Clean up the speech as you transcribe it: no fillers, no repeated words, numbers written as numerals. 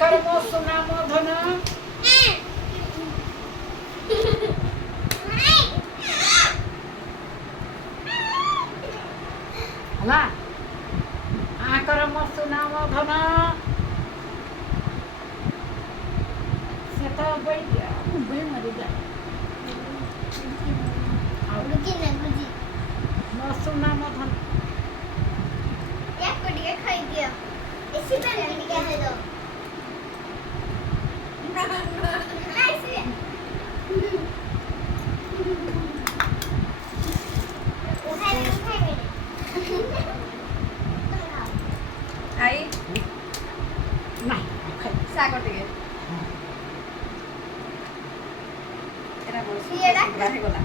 कर मो सुना मो धन हला कर मो सुना मो धन से तो बई मरी जा रुकी ना गुजी मो सुना मो धन एक को ଟିକେ ଖାଇ ଦିଅ ଏସି ପାଣି ଟିକେ ଖାଇଦो ନାଇସ୍ आई नहीं खाई साग टिके एरा बोल ये डाक बाहे गला